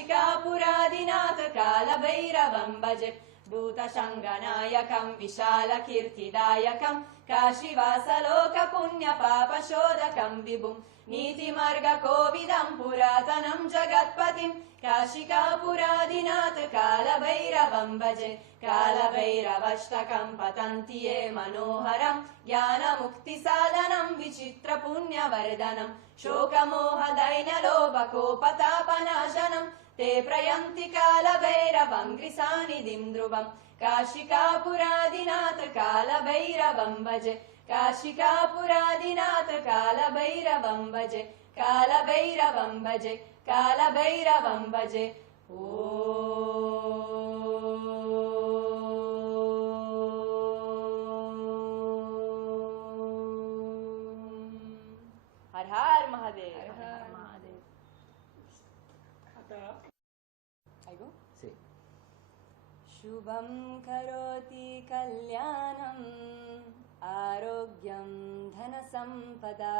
पुरादिनाथ कालभैरवं भजे भूतशङ्गनायकं विशालकीर्तिदायकं काशीवासलोकपुण्यपापशोधकं विभुं नीतिमार्गकोविदं पुरातनं जगत्पतिं काशिकापुरादिनाथ कालभैरवं भजे कालभैरवष्टकं पतन्ति ये मनोहरं ज्ञानमुक्तिसाधनं विचित्रपुण्यवर्धनं शोकमोहदैन्यलोभकोपतापनाशनं ते प्रयन्ति कालभैरवं गृसानिधिं ध्रुवं काशिकापुरादिनाथ कालभैरवं भजे काशिकापुरादिनाथ कालभैरवं भजे कालभैरवं भजे कालभैरवं भजे ओ हर हर महादेव शुभं करोति कल्याणम् आरोग्यं धनसम्पदा।